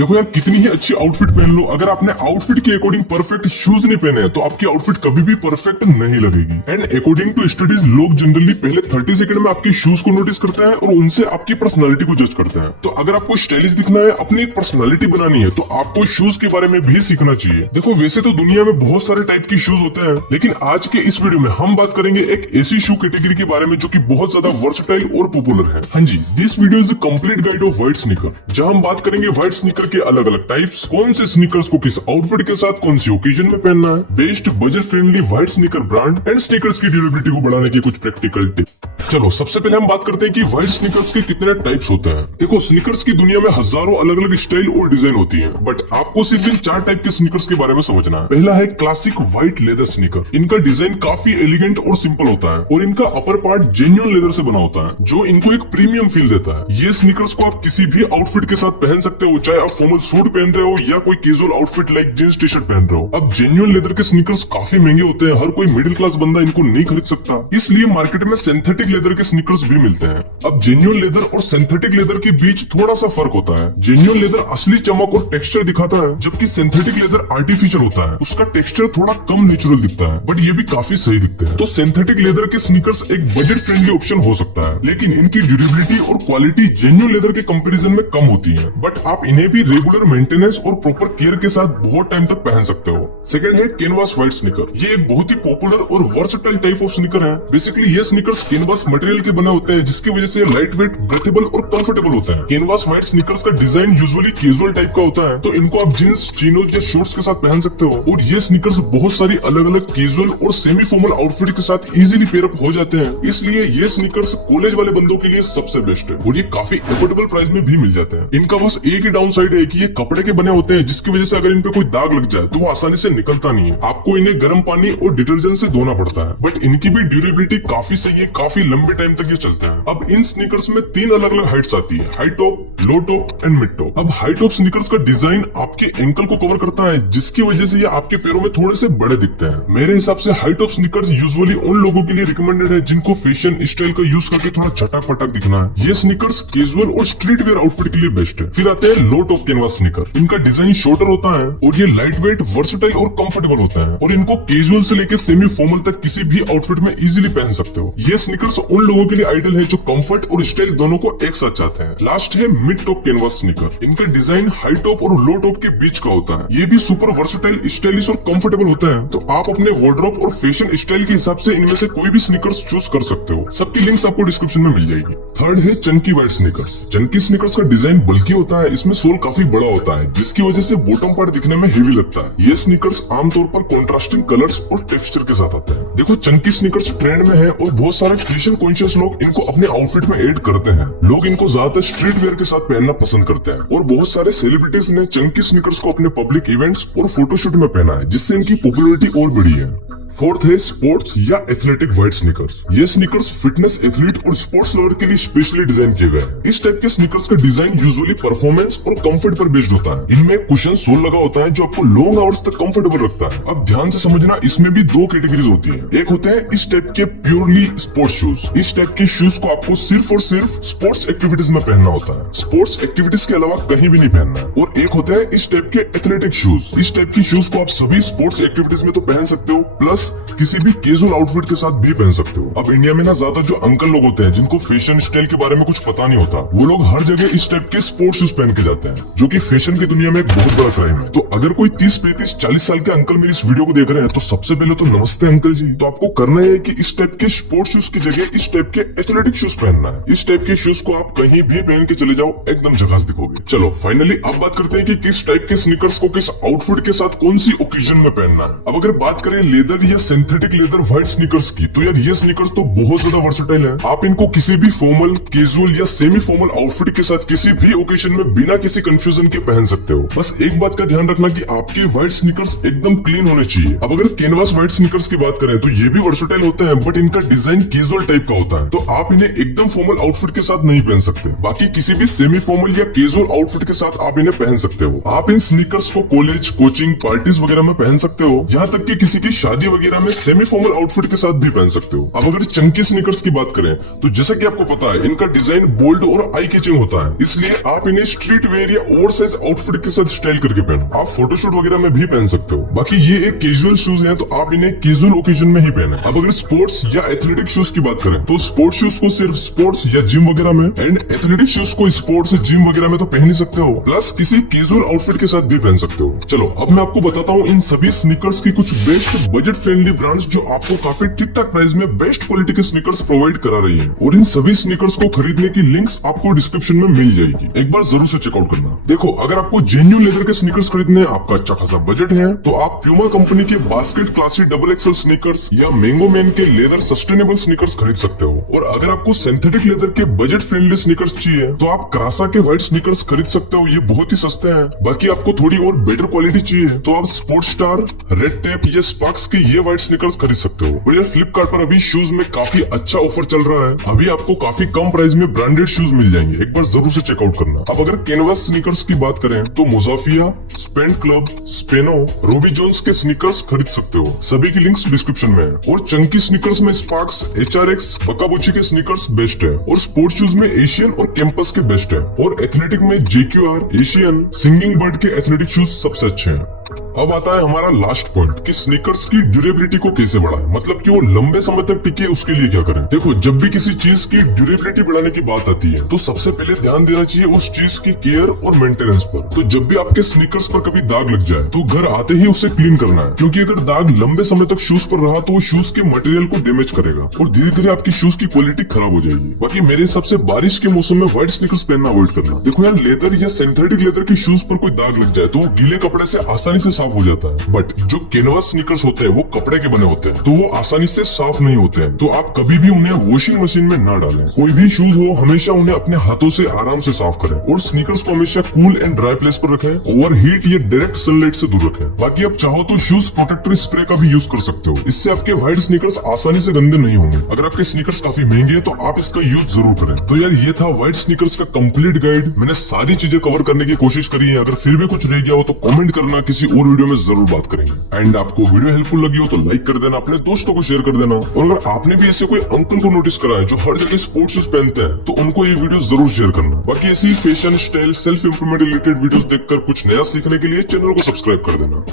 देखो यार, कितनी ही अच्छी आउटफिट पहन लो, अगर आपने आउटफिट के अकॉर्डिंग परफेक्ट शूज नहीं पहने तो आपकी आउटफिट कभी भी परफेक्ट नहीं लगेगी। एंड अकॉर्डिंग टू स्टडीज, लोग जनरली पहले 30 सेकंड में आपकी शूज को नोटिस करते हैं और उनसे आपकी पर्सनालिटी को जज करते हैं। तो अगर आपको स्टाइलिश दिखना है, अपनी एक पर्सनालिटी बनानी है, तो आपको शूज के बारे में भी सीखना चाहिए। देखो वैसे तो दुनिया में बहुत सारे टाइप की शूज होते हैं, लेकिन आज के इस वीडियो में हम बात करेंगे एक ऐसी शू कैटेगरी के बारे में जो कि बहुत ज्यादा वर्सटाइल और पॉपुलर है। हाँ जी, this video is a complete guide of white sneaker, जहां हम बात करेंगे व्हाइट स्नीकर के अलग अलग टाइप्स, कौन से स्नीकर्स को किस आउटफिट के साथ कौन सी ओकेजन में पहनना है, best budget friendly white sneaker brand and sneakers की ड्यूरेबिलिटी को बढ़ाने के कुछ प्रैक्टिकल टिप्स। चलो सबसे पहले हम बात करते हैं कि व्हाइट स्नीकर्स के कितने टाइप्स होते हैं। देखो स्नीकर्स की दुनिया में हजारों अलग अलग स्टाइल और डिजाइन होती है, बट आपको सिर्फ इन 4 टाइप के स्नीकर्स के बारे में समझना है। पहला है क्लासिक व्हाइट लेदर स्नीकर। इनका डिजाइन काफी एलिगेंट और सिंपल होता है और इनका अपर पार्ट जेन्युइन लेदर से बना होता है, जो इनको एक प्रीमियम फील देता है। ये स्नीकर्स को आप किसी भी आउटफिट के साथ पहन सकते हो, चाहे आप फॉर्मल सूट पहन रहे हो या कोई casual outfit like jeans T shirt पहन रहे हो। अब जेन्युइन लेदर के स्नीकर्स काफी महंगे होते हैं, हर कोई मिडिल क्लास बंदा इनको नहीं खरीद सकता, इसलिए मार्केट में सिंथेटिक लेदर के स्नीकर्स भी मिलते हैं। अब जेन्युइन लेदर और सिंथेटिक लेदर के बीच थोड़ा सा फर्क होता है। जेन्युइन लेदर असली चमक और टेक्सचर दिखाता है, जबकि सिंथेटिक लेदर आर्टिफिशियल होता है, उसका टेक्सचर थोड़ा कम नेचुरल दिखता है, बट ये भी काफी सही दिखते हैं। तो सिंथेटिक लेदर के स्नीकर्स एक बजट फ्रेंडली ऑप्शन हो सकता है, लेकिन इनकी ड्यूरेबिलिटी और क्वालिटी जेन्युइन लेदर के कंपैरिजन में कम होती है, बट आप इन्हें भी रेगुलर मेंटेनेंस और प्रॉपर केयर के साथ बहुत टाइम तक पहन सकते हो। सेकंड है कैनवास व्हाइट स्नीकर। ये एक बहुत ही पॉपुलर और वर्सेटाइल टाइप ऑफ स्नीकर है। बेसिकली ये स्नीकर्स कैनवास मटेरियल के बने होते हैं, जिसकी वजह से लाइट वेट, ब्रेथेबल और कंफर्टेबल होते हैं। कैनवास व्हाइट स्नीकर्स का डिजाइन यूजुअली कैजुअल टाइप का होता है, तो इनको आप जींस, चिनोज या शॉर्ट्स के साथ पहन सकते हो। और ये स्नीकर्स बहुत सारी अलग अलग कैजुअल और सेमी फॉर्मल आउटफिट के साथ इजीली पेयर अप हो जाते हैं, इसलिए ये स्नीकर्स कॉलेज वाले बंदों के लिए सबसे बेस्ट है और ये काफी अफोर्डेबल प्राइस में भी मिल जाते हैं। इनका बस एक ही डाउन साइड है कि ये कपड़े के बने होते हैं, जिसकी वजह से अगर इन पे कोई दाग लग जाए तो वो आसानी से निकलता नहीं है। आपको इन्हें गर्म पानी और डिटर्जेंट से धोना पड़ता है, बट इनकी भी ड्यूरेबिलिटी काफी सही है, काफी लंबे टाइम तक ये चलते हैं। अब इन स्नीकर्स में 3 अलग अलग हाइट्स आती है, high top, low top and mid top. अब हाई टॉप स्नीकर्स का डिजाइन आपके एंकल को कवर करता है, जिसकी वजह से ये आपके पैरों में थोड़े से बड़े दिखते हैं। मेरे हिसाब से हाई टॉप स्नीकर्स यूजुअली उन लोगों के लिए रिकमेंडेड है जिनको फैशन स्टाइल का यूज करके थोड़ा चटक पटक दिखना है। ये स्नीकर्स कैजुअल और स्ट्रीट वेयर आउटफिट के लिए बेस्ट है। फिर आते हैं लो टॉप कैनवास स्नीकर। इनका डिजाइन शॉर्टर होता है और ये लाइट वेट, वर्सेटाइल और कंफर्टेबल होता है, और इनको कैजुअल से लेकर सेमी फॉर्मल तक किसी भी आउटफिट में इजीली पहन सकते हो। ये स्नीकर्स उन लोगों के लिए आइडियल है जो कंफर्ट और स्टाइल दोनों को एक साथ चाहते हैं। लास्ट है मिड टॉप कैनवास स्नीकर। इनका डिजाइन हाई टॉप और लो टॉप के बीच का होता है। ये भी सुपर वर्सेटाइल, स्टाइलिश और कंफर्टेबल होता है, तो आप अपने वार्डरोब और फैशन स्टाइल के हिसाब से इनमें से कोई भी स्नीकर्स चूज कर सकते हो। सबकी लिंक्स आपको डिस्क्रिप्शन में मिल जाएगी। थर्ड है Chunky white sneakers. Chunky sneakers का डिजाइन बल्कि होता है, इसमें सोल काफी बड़ा होता है, जिसकी वजह से बॉटम पार्ट दिखने में हेवी लगता है। ये स्नीकर्स आमतौर पर कॉन्ट्रास्टिंग कलर्स और टेक्सचर के साथ आते हैं। देखो चंकी स्नीकर्स ट्रेंड में है और बहुत सारे फैशन कॉन्शियस लोग इनको अपने आउटफिट में ऐड करते हैं। लोग इनको ज्यादातर स्ट्रीट वेयर के साथ पहनना पसंद करते हैं और बहुत सारे सेलिब्रिटीज ने चंकी स्नीकर्स को अपने पब्लिक इवेंट्स और फोटोशूट में पहना है, जिससे इनकी पॉपुलैरिटी और बढ़ी है। फोर्थ है स्पोर्ट्स या एथलेटिक व्हाइट स्नीकर्स। ये स्नीकर्स फिटनेस, एथलीट और स्पोर्ट्स लवर के लिए स्पेशली डिजाइन किए गए हैं। इस टाइप के स्नीकर्स का डिजाइन यूजुअली परफॉर्मेंस और कंफर्ट पर बेस्ड होता है। इनमें कुशन सोल लगा होता है जो आपको लॉन्ग आवर्स तक कंफर्टेबल रखता है। अब ध्यान से समझना, इसमें भी 2 कैटेगरीज होती है। एक होते हैं इस टाइप के प्योरली स्पोर्ट्स शूज। इस टाइप के शूज को आपको सिर्फ और सिर्फ स्पोर्ट्स एक्टिविटीज में पहनना होता है, स्पोर्ट्स एक्टिविटीज के अलावा कहीं भी नहीं पहनना। और एक होता है इस टाइप के एथलेटिक शूज। इस टाइप की शूज को आप सभी स्पोर्ट्स एक्टिविटीज में तो पहन सकते हो, प्लस किसी भी कैजुअल आउटफिट के साथ भी पहन सकते हो। अब इंडिया में ना ज्यादा जो अंकल लोग होते हैं जिनको फैशन स्टाइल के बारे में कुछ पता नहीं होता, वो लोग हर जगह इस टाइप के स्पोर्ट्स शूज पहन के जाते हैं, जो कि फैशन की दुनिया में एक बहुत बड़ा क्राइम है। तो अगर कोई 30, 35, 40 साल के अंकल मेरी इस वीडियो को देख रहे हैं, तो सबसे पहले तो नमस्ते अंकल जी। तो आपको करना है कि इस टाइप के स्पोर्ट्स शूज की जगह इस टाइप के एथलेटिक शूज पहनना है। इस टाइप के शूज को आप कहीं भी पहन के चले जाओ, एकदम झकास दिखोगे। चलो फाइनली अब बात करते हैं कि किस टाइप के स्नीकर्स को किस आउटफिट के साथ कौन सी ओकेजन में पहनना है। अब अगर बात करें लेदर या सिंथेटिक लेदर व्हाइट स्नीकर्स की, तो यार ये स्नीकर्स तो बहुत ज्यादा वर्सेटाइल है। आप इनको किसी भी फॉर्मल, कैजुअल या सेमी फॉर्मल आउटफिट के साथ किसी भी ओकेजन में बिना किसी कंफ्यूजन के पहन सकते हो। बस एक बात का ध्यान रखना कि आपके व्हाइट स्नीकर्स एकदम क्लीन होने चाहिए। अब अगर कैनवास व्हाइट स्नीकर्स की बात करें तो ये भी वर्सेटाइल होते हैं, बट इनका डिजाइन कैजुअल टाइप का होता है, तो आप इन्हें एकदम फॉर्मल आउटफिट के साथ नहीं पहन सकते। बाकी किसी भी सेमी फॉर्मल या कैजुअल आउटफिट के साथ आप इन्हें पहन सकते हो। आप इन स्नीकर्स को कॉलेज, कोचिंग, पार्टीज वगैरह में पहन सकते हो, यहाँ तक कि किसी की शादी वगैरह में इन्हें सेमी फॉर्मल आउटफिट के साथ भी पहन सकते हो। अब अगर चंकी स्नीकर्स की बात करें तो जैसा कि आपको पता है इनका डिजाइन बोल्ड और आई कैचिंग होता है, इसलिए आप इन्हें स्ट्रीट वेयर या ओवर साइज आउटफिट के साथ स्टाइल करके पहनो। आप फोटोशूट वगैरह में भी पहन सकते हो। बाकी ये एक कैजुअल शूज है तो आप इन्हें कैजुअल ओकेजन में ही पहने। अब अगर स्पोर्ट्स या एथलेटिक शूज की बात करें तो स्पोर्ट्स शूज को सिर्फ स्पोर्ट्स या जिम वगैरह में एंड एथलेटिक शूज को स्पोर्ट्स जिम वगैरह में तो पहन ही सकते हो, प्लस किसी कैजुअल आउटफिट के साथ भी पहन सकते हो। चलो अब मैं आपको बताता हूँ इन सभी स्नीकर्स की कुछ बेस्ट बजट फ्रेंडली ब्रांड्स जो आपको काफी ठीक ठाक प्राइस में बेस्ट क्वालिटी के स्नीकर्स प्रोवाइड करा रही है, और इन सभी स्नीकर्स को खरीदने की लिंक्स आपको डिस्क्रिप्शन में मिल जाएगी। एक बार जरूर से चेकआउट करना। देखो अगर आपको जेन्युइन लेदर के स्नीकर्स खरीदने आपका अच्छा खासा बजट है तो आप प्यूमा कंपनी के basket classy double axle sneakers या मैंगो मैन के लेदर सस्टेनेबल स्नीकर्स खरीद सकते हो। और अगर आपको सिंथेटिक लेदर के बजट फ्रेंडली स्नीकर्स चाहिए तो आप क्रासा के व्हाइट स्नीकर्स खरीद सकते हो, ये बहुत ही सस्ते हैं। बाकी आपको थोड़ी और बेटर क्वालिटी चाहिए तो आप स्पोर्ट स्टार, रेड टेप या स्पार्क्स के ये व्हाइट स्नीकर्स खरीद सकते हो। और यार फ्लिपकार्ट पर अभी शूज में काफी अच्छा ऑफर चल रहा है, अभी आपको काफी कम प्राइस में ब्रांडेड शूज मिल जाएंगे, एक बार जरूर से चेकआउट करना। अब अगर कैनवास स्नीकर्स की बात करें तो मुजाफिया, स्पेंट क्लब, स्पेनो, रूबी जोन्स के स्नीकर्स खरीद सकते हो, सभी की लिंक्स डिस्क्रिप्शन में है। और चंकी स्नीकर्स में स्पार्क्स, HRX, पकाबुची के स्नीकर्स बेस्ट है, और स्पोर्ट्स शूज में एशियन और कैंपस के बेस्ट है, और एथलेटिक में JQR, एशियन, सिंगिंग बर्ड के एथलेटिक शूज सबसे अच्छे हैं। अब आता है हमारा लास्ट पॉइंट कि स्नीकर्स की ड्यूरेबिलिटी को कैसे बढ़ाएं, मतलब कि वो लंबे समय तक टिके उसके लिए क्या करें। देखो जब भी किसी चीज की ड्यूरेबिलिटी बढ़ाने की बात आती है तो सबसे पहले ध्यान देना चाहिए उस चीज की केयर और मेंटेनेंस पर। तो जब भी आपके स्नीकर्स पर कभी दाग लग जाए तो घर आते ही उसे क्लीन करना है, क्योंकि अगर दाग लंबे समय तक शूज पर रहा तो वो शूज के मटेरियल को डैमेज करेगा और धीरे धीरे आपकी शूज की क्वालिटी खराब हो जाएगी। बाकी मेरे हिसाब से बारिश के मौसम में व्हाइट स्नीकर्स पहनना अवॉइड करना। देखो यार लेदर या सिंथेटिक लेदर के शूज पर कोई दाग लग जाए तो वो गीले कपड़े से आसानी से साफ हो जाता है, बट जो कैनवास स्नीकर्स होते हैं वो कपड़े के बने होते हैं तो वो आसानी से साफ नहीं होते हैं, तो आप कभी भी उन्हें वॉशिंग मशीन में ना डालें। कोई भी शूज हो हमेशा उन्हें अपने हाथों से आराम से साफ करें, और स्नीकर्स को हमेशा कूल एंड ड्राई प्लेस पर रखें, ओवर हीट या डायरेक्ट सनलाइट से दूर रखें। बाकी आप चाहो तो शूज प्रोटेक्टर स्प्रे का भी यूज कर सकते हो, इससे आपके व्हाइट स्नीकर्स आसानी से गंदे नहीं होंगे। अगर आपके स्नीकर्स काफी महंगे हैं तो आप इसका यूज जरूर करें। तो यार ये था व्हाइट स्नीकर्स का कंप्लीट गाइड, मैंने सारी चीजें कवर करने की कोशिश करी है। अगर फिर भी कुछ रह गया हो तो कमेंट करना, किसी और वीडियो में जरूर बात करेंगे। एंड आपको वीडियो हेल्पफुल लगी हो तो लाइक कर देना, अपने दोस्तों को शेयर कर देना, और अगर आपने भी ऐसे कोई अंकल को नोटिस करा है जो हर जगह स्पोर्ट्स शूज पहनते हैं तो उनको ये वीडियो जरूर शेयर करना। बाकी ऐसी fashion, style, self improvement related videos देखकर कुछ नया सीखने के लिए चैनल को सब्सक्राइब कर देना।